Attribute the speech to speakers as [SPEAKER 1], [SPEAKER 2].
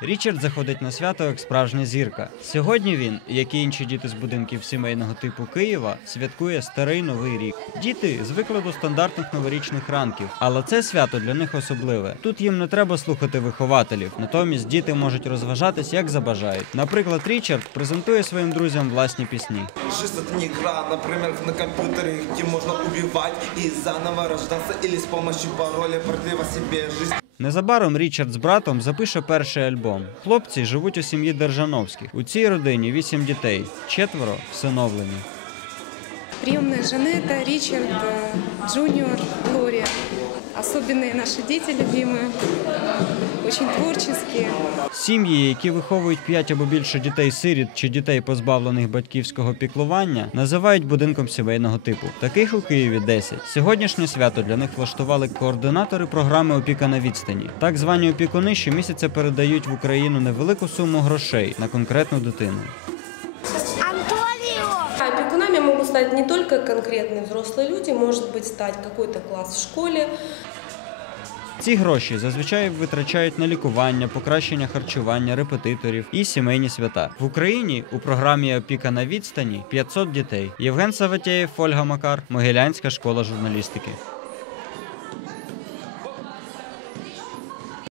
[SPEAKER 1] Річард заходить на свято як справжня зірка. Сьогодні він, як і інші діти з будинків сімейного типу Києва, святкує старий новий рік. Діти звикли до стандартних новорічних ранків, але це свято для них особливе. Тут їм не треба слухати вихователів, натомість діти можуть розважатись як забажають. Наприклад, Річард презентує своїм друзям власні пісні.
[SPEAKER 2] Не игра, например, на компьютере, где можно убивать и заново рождаться или с помощью пароля продлевать себе жизнь.
[SPEAKER 1] Незабаром Річард з братом запише перший альбом. Хлопці живуть у сім'ї Держановських. У цій родині вісім дітей, четверо всиновлені.
[SPEAKER 3] Приемная Жанетта, Ричард, э, Джуниор, Глория. Особенные наши дети любимые, очень творческие.
[SPEAKER 1] Сім'ї, які виховують п'ять або більше дітей-сиріт чи дітей, позбавлених батьківського піклування, називають будинком сімейного типу. Таких у Києві 10. Сьогоднішнє свято для них влаштували координатори програми Опіка на відстані. Так звані опікуни щомісяця передають в Україну невелику суму грошей на конкретну дитину.
[SPEAKER 4] Опекунами могут стать не только конкретные взрослые люди, может быть стать какой-то класс в школе,
[SPEAKER 1] Ці гроші зазвичай витрачають на лікування, покращення харчування, репетиторів і сімейні свята. В Україні у програмі Опіка на відстані 500 дітей. Євген Саватєєв, Ольга Макар, Могилянська школа журналістики.